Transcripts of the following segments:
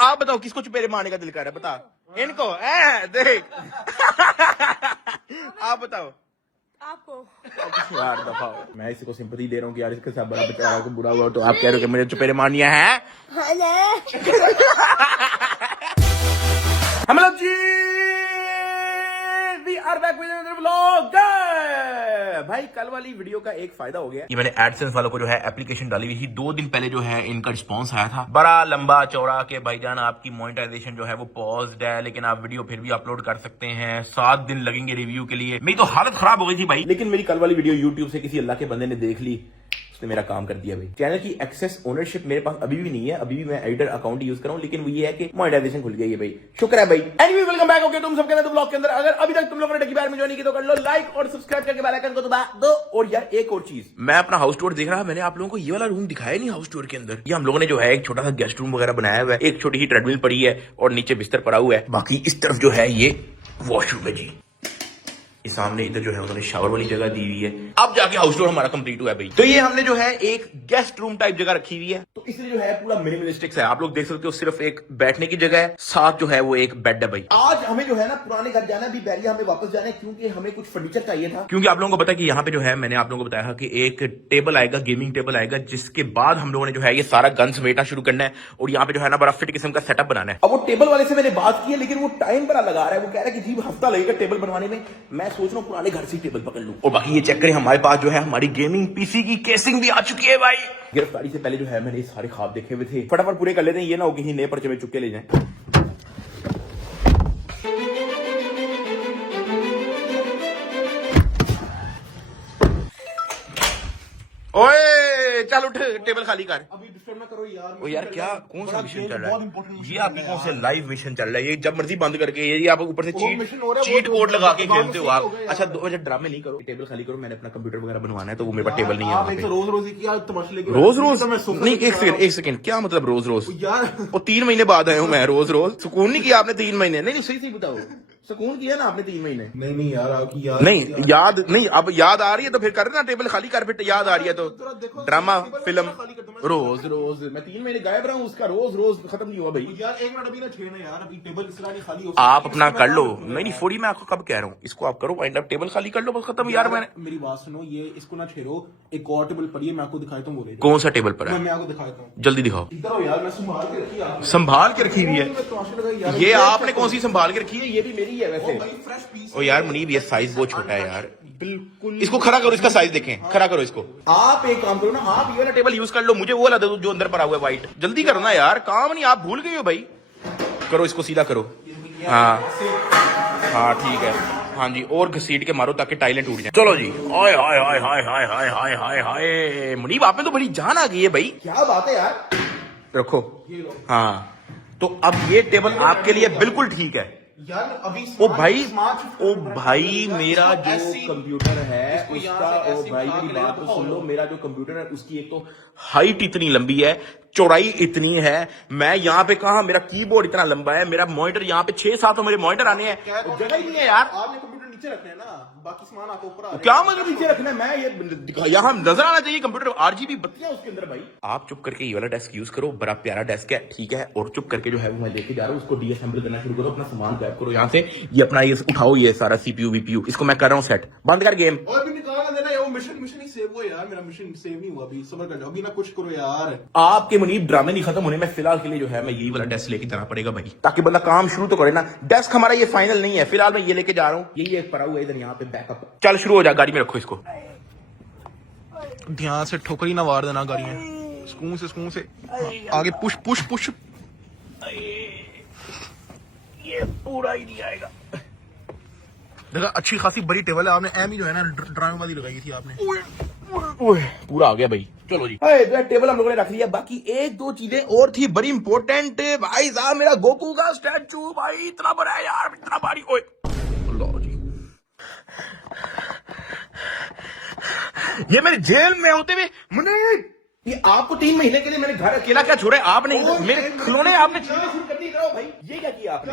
आप बताओ किसको चुपेरे मारने का दिल कर रहा है? बता इनको देख आप बताओ आपको यार दफा मैं इसी को सिंपैथी दे रहा हूँ कि यार इसके साथ बड़ा बेचारा को बुरा हुआ तो आप कह रहे हो कि मुझे चुपेरे मारनी है। हम लोग जी we are back with another vlog. भाई कल वाली वीडियो का एक फायदा हो गया, ये मैंने एडसेंस वालों को जो है एप्लीकेशन डाली हुई थी 2 दिन पहले जो है इनका रिस्पांस आया था बड़ा लंबा चौड़ा के भाईजान आपकी मोनेटाइजेशन जो है वो पॉज्ड है, लेकिन आप वीडियो फिर भी अपलोड कर सकते हैं, 7 दिन लगेंगे रिव्यू के लिए। मेरी तो हालत खराब हो गई थी भाई, लेकिन मेरी कल वाली वीडियो यूट्यूब से किसी अल्लाह के बंदे ने देख ली, उसने मेरा काम कर दिया भाई। चैनल की एक्सेस ओनरशिप मेरे पास अभी भी नहीं है, अभी भी मैं एडिटर अकाउंट यूज कर रहा हूं, लेकिन वो ये है कि मोनेटाइजेशन खुल गई है भाई, शुक्र है भाई। Anyway welcome back. ओके तुम सबके तो ब्लॉग के अंदर अगर अभी तक तुम लोगों ने में ज्वाइन की तो कर लो लाइक और सब्सक्राइब करके बेल आइकन को दबा दो। और यार एक और चीज, मैं अपना हाउस टूर देख रहा, मैंने आप लोगों को ये वाला रूम दिखाया नहीं हाउस टूर के अंदर। ये हम लोगों ने जो है एक छोटा सा गेस्ट रूम वगैरह बनाया हुआ है, एक छोटी ही ट्रेडमिल पड़ी है और नीचे बिस्तर पड़ा हुआ है, बाकी इस तरफ जो है ये वॉशरूम है जी। इस सामने इधर जो है उन्होंने शावर वाली जगह दी हुई है। अब जाके हाउस टूर हमारा कंप्लीट हुआ है भाई। तो ये हमने जो है एक गेस्ट रूम टाइप जगह रखी हुई है, तो इसलिए जो है पूरा मिनिमलिस्टिक है। आप लोग देख सकते हो सिर्फ एक बैठने की जगह है, साथ जो है वो एक बेड है भाई। आज हमें जो है ना पुराने घर जाना, अभी बैरिया हमें वापस जाना है क्योंकि हमें कुछ फर्नीचर चाहिए था। क्योंकि आप लोगों को पता है कि यहाँ पे जो है मैंने आप लोगों को बताया कि एक टेबल आएगा, गेमिंग टेबल आएगा, जिसके बाद हम लोगों ने जो है ये सारा गन समेटना शुरू करना है और यहाँ पे जो है ना बड़ा फिट किस्म का सेटअप बनाना है। अब वो टेबल वाले से मैंने बात की है, लेकिन वो टाइम बड़ा लगा रहा है, वो कह रहा है कि जी हफ्ता लगेगा टेबल बनवाने में। मैं सोच रहा हूँ पुराने घर से टेबल पकड़ लूं। और बाकी ये चेक करें, हमारे पास जो है हमारी गेमिंग पीसी की केसिंग भी आ चुकी है भाई। गिरफ्तारी से पहले जो है मैंने ये सारे ख्वाब देखे हुए थे, फटाफट पूरे कर लेते हैं, ये ना हो कि नए पर्चे में चुप के ले जाएं। ओए चल उठ, टेबल खाली कर। अभी डिस्टर्ब ना करो यार। ओ यार क्या कौन सा मिशन चल रहा है? ये आपकी कौन से है लाइव मिशन चल रहा है? ये जब मर्जी बंद करके ये आप ऊपर से मिशन हो रहा है, चीट वो कोड लगा के दिमाग खेलते हो में आप। हो गया अच्छा यार। 2 बजे ड्रामे नहीं करो, टेबल खाली करो, मैंने अपना कंप्यूटर वगैरह बनवाना है, तो वो मेरे पास टेबल नहीं है आप वहाँ एक पे। रोज रोज क्या तमाशा लेके रोज रोज मैं सोफा नहीं, लेके एक सेकंड क्या मतलब रोज रोज? यार वो 3 महीने बाद आया हूँ मैं। रोज रोज सुकून नहीं किया आपने 3 महीने? नहीं सही सही बताओ, सुकून किया ना आपने 3 महीने? नहीं यार आपकी याद नहीं याद नहीं, अब याद आ रही है तो फिर कर ना, टेबल खाली कर, फिर याद आ रही है तो ड्रामा फिल्म रोज रोज। मैं 3 महीने गायब रहा हूँ, उसका रोज रोज खत्म नहीं हुआ भाई। यार एक मिनट अभी ना छेड़ना यार, अभी टेबल इसलिए नहीं खाली हो आप अपना कर लो। नहीं फोड़ी, मैं आपको कब कह रहा हूँ, इसको आप करो वाइंड अप, टेबल खाली कर लो, बस खत्म यार। मैंने मेरी बात सुनो, ये इसको ना छेड़ो, एक और टेबल पड़ी है, मैं आपको दिखाता हूँ। कौन सा टेबल पर है? मैं आपको दिखाता हूँ, जल्दी दिखाओ। इधर हो यार, मैं संभाल के रखी है। संभाल के रखी हुई है तमाशा लगा यार, ये आपने कौन सी संभाल के रखी है? ये भी मेरी है वैसे। Fresh piece. ओ यार मुनीब, ये साइज बहुत छोटा है यार, बिल्कुल इसको खड़ा करो, इसका साइज देखें, खड़ा करो इसको। आप एक काम करो ना, आप ये वाला टेबल यूज कर लो, मुझे वो वाला दो जो अंदर पड़ा हुआ है व्हाइट। जल्दी करो ना यार, काम नहीं, आप भूल गए हो भाई। करो इसको सीधा करो। हाँ हाँ ठीक है, हाँ जी, और घसीट के मारो ताकि टाइलें टूट जाए। चलो जी। हाय हाय हाय हाय हाय हाय हाय हाय हाय मुनीब, आप में तो बड़ी जान आ गई है भाई। क्या बात है यार, रखो। हाँ तो अब ये टेबल आपके लिए बिल्कुल ठीक है यार अभी ओ भाई मेरा जो कंप्यूटर है उसका, ओ भाई मेरी बात तो सुन लो, मेरा जो कंप्यूटर है उसकी एक तो हाइट इतनी लंबी है, चौड़ाई इतनी है, मैं यहाँ पे कहा, मेरा कीबोर्ड इतना लंबा है, मेरा मॉनिटर यहाँ पे 6-7 तो मेरे मॉनिटर आने हैं, जगह ही नहीं है यार। आपने कंप्यूटर नीचे रखना है ना, बाकी सामान आपको ऊपर आ क्या मतलब नीचे रखना है? मैं ये यहाँ नजर आना चाहिए कंप्यूटर, RGB बत्तियां उसके अंदर भाई। आप चुप करके ये वाला डेस्क यूज करो, बड़ा प्यारा डेस्क है, ठीक है, और चुप करके जो है मैं लेके जा रहा हूँ, उसको डीअसेंबल करना शुरू करो, अपना सामान गायब करो यहाँ से, ये अपना ये उठाओ, ये सारा CPU VPU, इसको मैं कर रहा हूँ सेट, बंद कर गेम। और अभी निकालना देना, वो मिशन ही सेव हुआ यार, मेरा मिशन सेव नहीं हुआ अभी, सब्र कर जाओ, अभी ना कुछ करो यार। आपके मुनीब ड्रामे नहीं खत्म होने में, फिलहाल के लिए जो है मैं यही वाला डेस्क लेके जाना पड़ेगा भाई, ताकि बंदा काम शुरू तो करे ना। डेस्क हमारा ये फाइनल नहीं है, फिलहाल मैं ये लेके जा रहा हूँ, यही एक पड़ा हुआ है इधर यहाँ पे बैकअप। चल शुरू हो जा, गाड़ी में रखो इसको, ध्यान से ठोकरी ना वार देना गाड़ी में, सुकून से आगे पुश पुश पुश। ये पूरा ही नहीं आएगा। देखा अच्छी खासी बड़ी टेबल है, आपने एम ही जो है ना ड्रामे वाली लगाई थी आपने। पूरा आ गया भाई। चलो जी, टेबल हम लोगों ने रख लिया, बाकी 1-2 चीजें और थी बड़ी इंपॉर्टेंट भाई साहब। मेरा गोकू का स्टैचू भाई इतना बड़ा है यार, इतना भारी। ओए लो जी, ये मेरे जेल में होते हुए मुनीब ये आपको 3 महीने के लिए मैंने घर अकेला क्या छोड़ा है आपने? मेरे खिलौने आपने भाई, ये क्या किया आपने?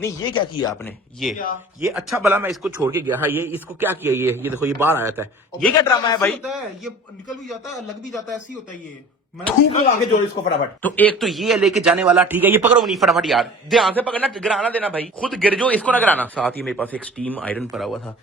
नहीं ये क्या किया आपने? ये अच्छा भला मैं इसको छोड़ के गया। हाँ ये इसको क्या किया? ये देखो ये बाहर आया था। ये क्या ड्रामा है भाई? ये निकल भी जाता है, लग भी जाता है, ऐसे ही होता है ये। थूक लगा के जोड़ इसको फटाफट। तो एक तो ये है लेके जाने वाला, ठीक है ये पकड़ो नहीं फटाफट यार, ध्यान से पकड़ना, गिराना देना भाई, खुद गिर जो, इसको ना गिराना। साथ ही मेरे पास एक स्टीम आयरन पड़ा हुआ था,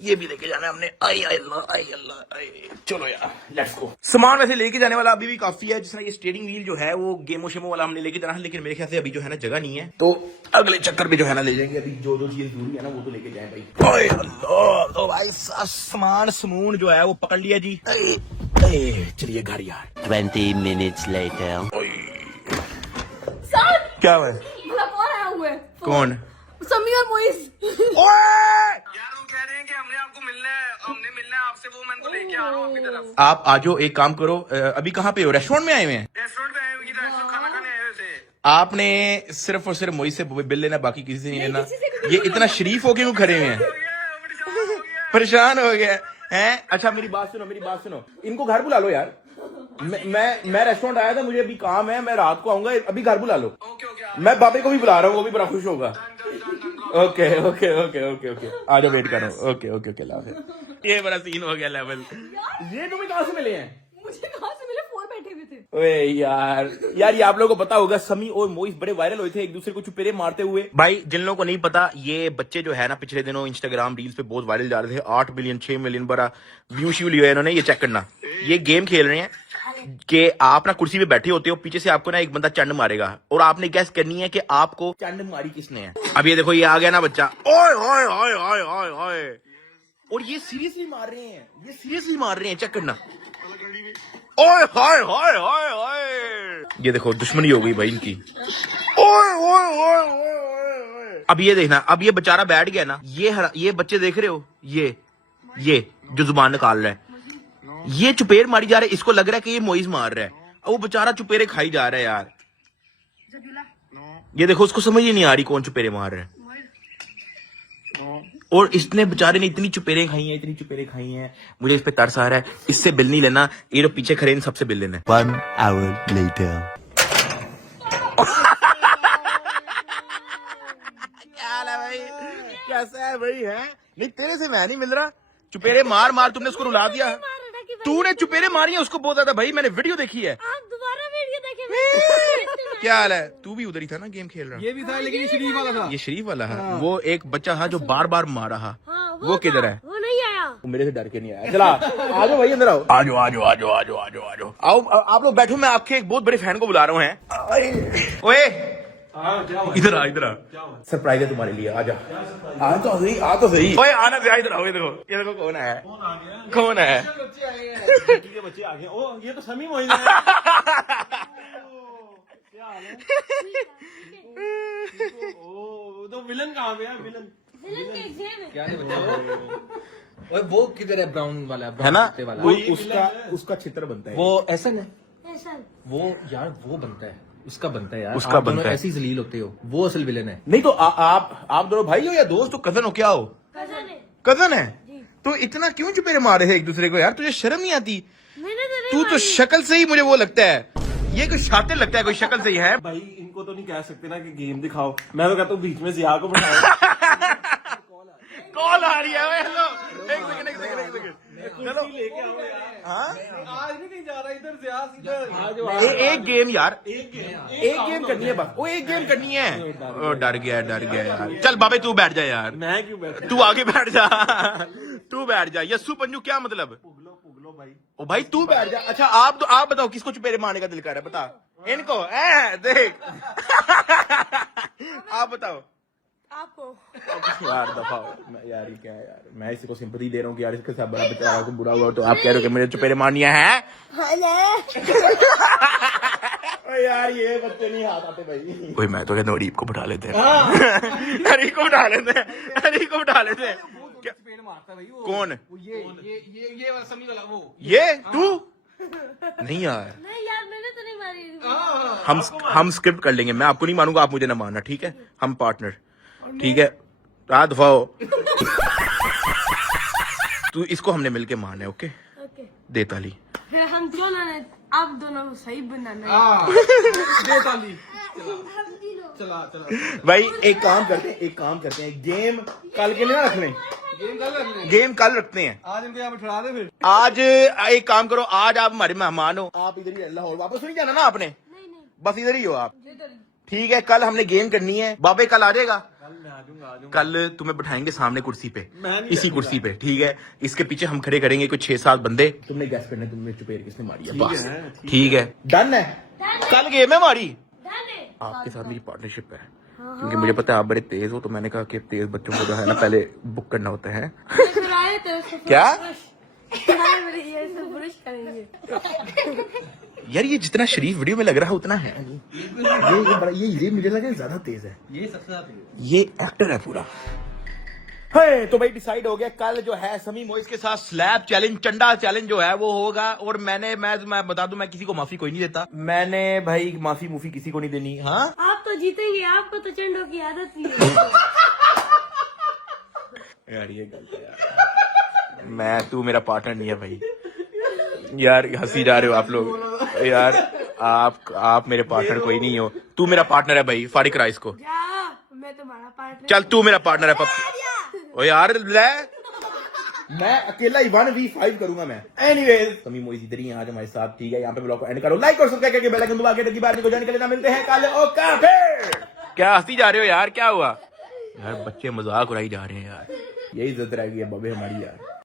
ये भी लेके जाना है हमने। आई अल्लाह आई अल्लाह आई। चलो यार लेट्स गो। सामान वैसे लेके जाने वाला अभी भी काफी है, जिसमें ये स्टीयरिंग व्हील जो है वो गेमो शेमो वाला हमने लेके जाना है, लेकिन मेरे ख्याल से अभी जो है ना जगह नहीं है, तो अगले चक्कर में जो है ना ले जाएंगे। अभी जो चीज जरूरी है ना वो तो लेके जाए भाई। ओए अल्लाह, तो भाई सामान समून जो है वो पकड़ लिया जी। चलिए घर यार। 20 minutes later. सर क्या है? भला कौन आया हुआ है? कौन? समी और मोइस। यार वो कह रहे हैं कि हमने आपको मिलना है आपसे, वो मैं उनको लेके आ रहा हूँ आपकी तरफ। आप आ जाओ, एक काम करो, अभी कहाँ पे हो? रेस्टोरेंट में आए हुए हैं? रेस्टोरेंट पे आए हुए रेस्टोरेंट खाना खाने आए हुए थे। आपने सिर्फ और सिर्फ मोई से बिल लेना, बाकी किसी से नहीं लेना। ये इतना शरीफ होके क्यों खड़े हुए हैं? परेशान हो गया हैं? अच्छा मेरी बात सुनो, इनको घर बुला लो यार। मैं रेस्टोरेंट आया था, मुझे अभी काम है, मैं रात को आऊंगा, अभी घर बुला लो। ओके मैं बाबे को भी बुला रहा हूँ, वो भी बड़ा खुश होगा। ओके आ जाओ, वेट करो। ओके लाभ। ये बड़ा सीन हो गया लेवल। ये तुम्हें कहाँ से मिले हैं? मुझे कहाँ से मिले? 4 बैठे हुए थे। ओए यार ये आप लोगों को पता होगा, समी और मोइस बड़े वायरल हुए थे एक दूसरे को चुपेरे मारते हुए। भाई जिन लोगों को नहीं पता, ये बच्चे जो है ना पिछले दिनों इंस्टाग्राम रील्स पे बहुत वायरल जा रहे थे। 8 मिलियन 6 मिलियन बड़ा व्यू श्यू लिया इन्होंने। ये चेक करना, ये गेम खेल रहे हैं कि आप ना कुर्सी पे बैठे होते हो, पीछे से आपको ना एक बंदा चंड मारेगा और आपने गैस करनी है कि आपको चंड मारी किसने है। अब ये देखो ये आ गया ना बच्चा, ओए ओए ओए ओए ओए ओए, और ये सीरियसली मार रहे हैं, चेक करना। ओए हाय हाय हाय हाय, ये देखो दुश्मनी हो गई भाई इनकी। ओए ओए ओए ओए। अब ये देखना, अब ये बेचारा बैठ गया ना, ये बच्चे देख रहे हो, ये जो जुबान निकाल रहा है, ये चुपेर मारी जा रहा है, इसको लग रहा है कि ये मोइज मार रहा है, और वो बेचारा चुपेरे खाई जा रहा है यार। ये देखो उसको समझ ही नहीं आ रही कौन चुपेरे मार रहा है, और इसने बेचारे ने इतनी चुपेरे खाई हैं, मुझे इस पे तरस आ रहा है। इससे बिल नहीं लेना, ये जो पीछे खड़े इन सबसे बिल लेना है। 1 hour later. क्या हाल है भाई, कैसा है भाई? है नहीं तेरे से मैं नहीं मिल रहा, चुपेरे मार तुमने उसको रुला दिया। तूने चुपेरे मारी है उसको बहुत ज्यादा भाई, मैंने वीडियो देखी है। आप दोबारा वीडियो देखें। क्या हाल है? तू भी उधर ही था ना गेम खेल रहा? ये भी था, लेकिन ये शरीफ वाला था। ये शरीफ वाला है। वो एक बच्चा था जो बार बार मारा। हाँ, वो किधर है? वो नहीं आया। वो मेरे से डर के नहीं आया। चला आ जाओ भाई, अंदर आओ। आ जाओ आओ आप लोग बैठो, मैं आपके एक बहुत बड़े फैन को बुला रहा हूँ। ओए इधर आ सरप्राइज है तुम्हारे लिए, आजा। आ तो सही। ओए आना इधर आओ, ये देखो कौन है। बच्चे आ गए। ओ ये तो समी मोइस है। ओ तो विलन कहाँ पे है? विलन के एग्जाम है। क्या ओए वो किधर है? ब्राउन वाला है ना, वाला। वो उसका चित्र बनता है। वो ऐसा है, ऐसा। वो यार वो बनता है, उसका बनता है यार। उसका आप दोनों बनता है। ऐसी जलील होते हो, वो असल विलन है। नहीं तो आप दोनों भाई हो या दोस्त हो, कजन हो, क्या हो? कजन है तो इतना क्यों चुपेरे मारे थे एक दूसरे को यार? तुझे शर्म नहीं आती? मैंने तो नहीं तू तो शक्ल से ही मुझे वो लगता है, ये कोई शातिर लगता है, कोई शक्ल से ही है। भाई इनको तो नहीं कह सकते ना कि गेम दिखाओ, मैं तो कहता हूँ बीच में जिया को बिठाओ। कॉल आ रही है। हेलो एक सेकंड चलो लेके आओ यार। हाँ आज नहीं कहीं जा रहा, इधर जिया इधर। एक गेम यार, एक गेम करनी है बस, वो एक गेम करनी है। ओ डर गया यार। चल बाबे तू बैठ जा यार, मैं क्यों बैठा? तू आगे बैठ जा। तू बैठ जा। यस्सू पंजू क्या मतलब? पुगलो भाई। ओ भाई तू बैठ जा। अच्छा आप बताओ किसको चुपेरे मारने का दिल कर रहा है? बता इनको। देख आप बताओ। आपको। यार दफाओ यार, ये क्या है यार? मैं इसी को सिंपैथी दे रहा हूँ कि यार इसके साथ बड़ा बेचारा को बुरा हुआ, तो आप कह रहे हो कि मुझे चुपेरे मारनी है? यार ये बच्चे नहीं हाथ आते भाई। कोई मैं तो कहता हूँ अरीब को बिठा लेते हैं। अरीब को बिठा लेते हैं। क्या मारता भाई वो। कौन? ये वाला समी वाला वो। ये तू? नहीं यार, नहीं यार मैंने तो नहीं मारी। हम स्क्रिप्ट कर लेंगे, मैं आपको नहीं मानूंगा, आप मुझे ना मानना, ठीक है? हम पार्टनर, ठीक है? रात दफाओ। तू इसको हमने मिलके मारना है, ओके? ओके। दे ताली। फिर हम क्यों ना आप दोनों को सही बनाना है। दे ताली चला भाई एक काम करते हैं गेम कल के लिए ना रख लें। गेम कल रखते हैं। आज इनको यहाँ बिठा दे फिर। आज एक काम करो, आज आप हमारे मेहमान हो, आप इधर ही लाहौर वापस नहीं जाना ना आपने, नहीं बस इधर ही हो आप। ठीक है, कल हमने गेम करनी है। बाबे कल आ जाएगा? मैं आ जाऊंगा। कल तुम्हें बिठाएंगे सामने कुर्सी पे, मैं नहीं इसी कुर्सी पे, ठीक है। इसके पीछे हम खड़े करेंगे कुछ 6-7 बंदे, तुमने गैस करना है तुमने चुपेर किसने मारी है, बस ठीक है, डन है। कल गेम है हमारी, आपके साथ मेरी पार्टनरशिप है, क्योंकि मुझे पता है आप बड़े तेज हो, तो मैंने कहा कि तेज बच्चों को जो है ना पहले बुक करना होता है। फिर आए तो उसको क्या मेरे ये से ब्रश करेंगे। यार, ये जितना शरीफ वीडियो में लग रहा है उतना है ये मुझे लगा ज्यादा तेज है। ये सबसे ज्यादा ये एक्टर है पूरा। है तो भाई डिसाइड हो गया, कल जो है समी मोइस के साथ स्लैब चैलेंज, चंडा चैलेंज जो है वो होगा। और मैं बता दूं, मैं किसी को माफी कोई नहीं देता, मैंने भाई माफी किसी को नहीं देनी। हाँ आप तो जीतेंगे, आपको तो चंडों की आदत नहीं है। यार ये गलत है यार, तू मेरा पार्टनर नहीं है भाई। यार हंसी जा रहे हो आप लोग यार, आप मेरे पार्टनर कोई नहीं हो, तू मेरा पार्टनर है भाई। फारिक राइस को जा, मैं तुम्हारा पार्टनर। चल तू मेरा पार्टनर है पप्पू। ओ यार ले, मैं अकेला ही 1v5 करूंगा मैं। एनीवेज समी मोइस इधर ही है आज हमारे साथ, ठीक है। यहाँ पे ब्लॉग को एंड करो, लाइक और सब्सक्राइब करके बेल आइकन दबा के बार को जाने के लिए ना मिलते हैं कल। ओके फिर क्या हंसी जा रहे हो यार, क्या हुआ यार, बच्चे मजाक उड़ाई जा रहे हैं यार, यही इज्जत रहेगी अब हमारी यार।